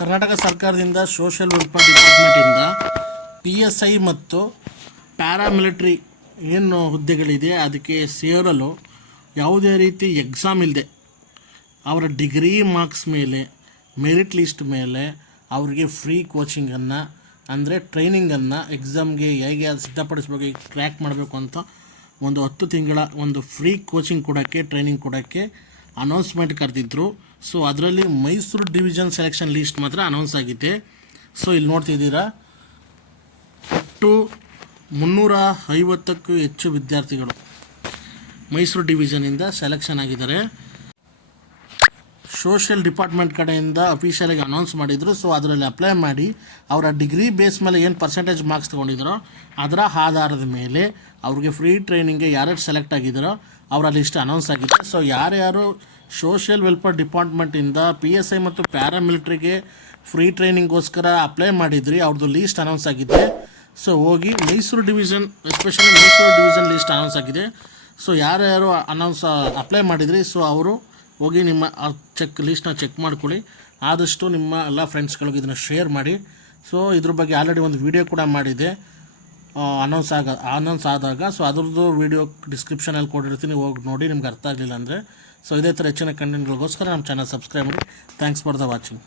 ಕರ್ನಾಟಕ ಸರ್ಕಾರದಿಂದ social welfare ಡಿಪಾರ್ಟ್ಮೆಂಟಿಂದ PSI ಮತ್ತು paramilitary ಏನು ಹುದ್ದೆಗಳಿದೆ ಅದಕ್ಕೆ ಸೇರಲು ಯಾವುದೇ ರೀತಿ ಎಕ್ಸಾಮ್ ಇಲ್ಲದೆ ಅವರ ಡಿಗ್ರಿ ಮಾರ್ಕ್ಸ್ ಮೇಲೆ ಮೆರಿಟ್ ಲಿಸ್ಟ್ ಮೇಲೆ ಅವರಿಗೆ ಫ್ರೀ ಕೋಚಿಂಗನ್ನು ಅಂದರೆ ಟ್ರೈನಿಂಗನ್ನು ಎಕ್ಸಾಮ್ಗೆ ಹೇಗೆ ಅದು ಸಿದ್ಧಪಡಿಸ್ಬೇಕು, ಕ್ರ್ಯಾಕ್ ಮಾಡಬೇಕು ಅಂತ ಒಂದು 10 ತಿಂಗಳ ಒಂದು ಫ್ರೀ ಕೋಚಿಂಗ್ ಕೊಡೋಕ್ಕೆ, ಟ್ರೈನಿಂಗ್ ಕೊಡೋಕ್ಕೆ ಅನೌನ್ಸ್ಮೆಂಟ್ ಕರೆದಿದ್ದರು. ಸೊ ಅದರಲ್ಲಿ ಮೈಸೂರು ಡಿವಿಷನ್ ಸೆಲೆಕ್ಷನ್ ಲೀಸ್ಟ್ ಮಾತ್ರ ಅನೌನ್ಸ್ ಆಗಿದೆ. ಸೊ ಇಲ್ಲಿ ನೋಡ್ತಿದ್ದೀರಾ, ಒಟ್ಟು 350ಕ್ಕೂ ಹೆಚ್ಚು ವಿದ್ಯಾರ್ಥಿಗಳು ಮೈಸೂರು ಡಿವಿಷನಿಂದ ಸೆಲೆಕ್ಷನ್ ಆಗಿದ್ದಾರೆ. ಸೋಷಿಯಲ್ ಡಿಪಾರ್ಟ್ಮೆಂಟ್ ಕಡೆಯಿಂದ ಅಫಿಷಿಯಲಾಗಿ ಅನೌನ್ಸ್ ಮಾಡಿದರು. ಸೊ ಅದರಲ್ಲಿ ಅಪ್ಲೈ ಮಾಡಿ ಅವರ ಡಿಗ್ರಿ ಬೇಸ್ ಮೇಲೆ ಏನು ಪರ್ಸೆಂಟೇಜ್ ಮಾರ್ಕ್ಸ್ ತೊಗೊಂಡಿದ್ದಾರೋ ಅದರ ಆಧಾರದ ಮೇಲೆ ಅವ್ರಿಗೆ ಫ್ರೀ ಟ್ರೈನಿಂಗ್ಗೆ ಯಾರ್ಯಾರು ಸೆಲೆಕ್ಟ್ ಆಗಿದ್ದಾರೋ ಅವರ ಲಿಸ್ಟ್ ಅನೌನ್ಸ್ ಆಗಿದೆ. ಸೊ ಯಾರ್ಯಾರು ಸೋಷಿಯಲ್ ವೆಲ್ಫೇರ್ ಡಿಪಾರ್ಟ್ಮೆಂಟಿಂದ PSI ಮತ್ತು ಪ್ಯಾರಾಮಿಲಿಟ್ರಿಗೆ ಫ್ರೀ ಟ್ರೈನಿಂಗ್ಗೋಸ್ಕರ ಅಪ್ಲೈ ಮಾಡಿದ್ರಿ, ಅವ್ರದ್ದು ಲೀಸ್ಟ್ ಅನೌನ್ಸ್ ಆಗಿದೆ. ಸೊ ಹೋಗಿ Mysuru division, especially Mysuru division list announce ಆಗಿದೆ. ಸೊ ಯಾರ್ಯಾರು ಅಪ್ಲೈ ಮಾಡಿದ್ರಿ, ಸೊ ಅವರು ಹೋಗಿ ನಿಮ್ಮ ಲೀಸ್ಟ್ನ ಚೆಕ್ ಮಾಡ್ಕೊಳ್ಳಿ. ಆದಷ್ಟು ನಿಮ್ಮ ಎಲ್ಲ ಫ್ರೆಂಡ್ಸ್ಗಳಿಗೆ ಇದನ್ನು ಶೇರ್ ಮಾಡಿ. ಸೊ ಇದ್ರ ಬಗ್ಗೆ ಆಲ್ರೆಡಿ ಒಂದು ವಿಡಿಯೋ ಕೂಡ ಮಾಡಿದೆ ಅನೌನ್ಸ್ ಆದಾಗ. ಸೊ ಅದ್ರದ್ದು ವಿಡಿಯೋ ಡಿಸ್ಕ್ರಿಪ್ಷನಲ್ಲಿ ಕೊಟ್ಟಿರ್ತೀನಿ, ಹೋಗಿ ನೋಡಿ ನಿಮ್ಗೆ ಅರ್ಥ ಆಗಲಿಲ್ಲ ಅಂದರೆ. ಸೊ ಇದೇ ಥರ ಹೆಚ್ಚಿನ ಕಂಟೆಂಟ್ಗಳಿಗೋಸ್ಕರ ನಮ್ಮ ಚಾನಲ್ ಸಬ್ಸ್ಕ್ರೈಬ್ ಮಾಡಿ. Thanks for the watching.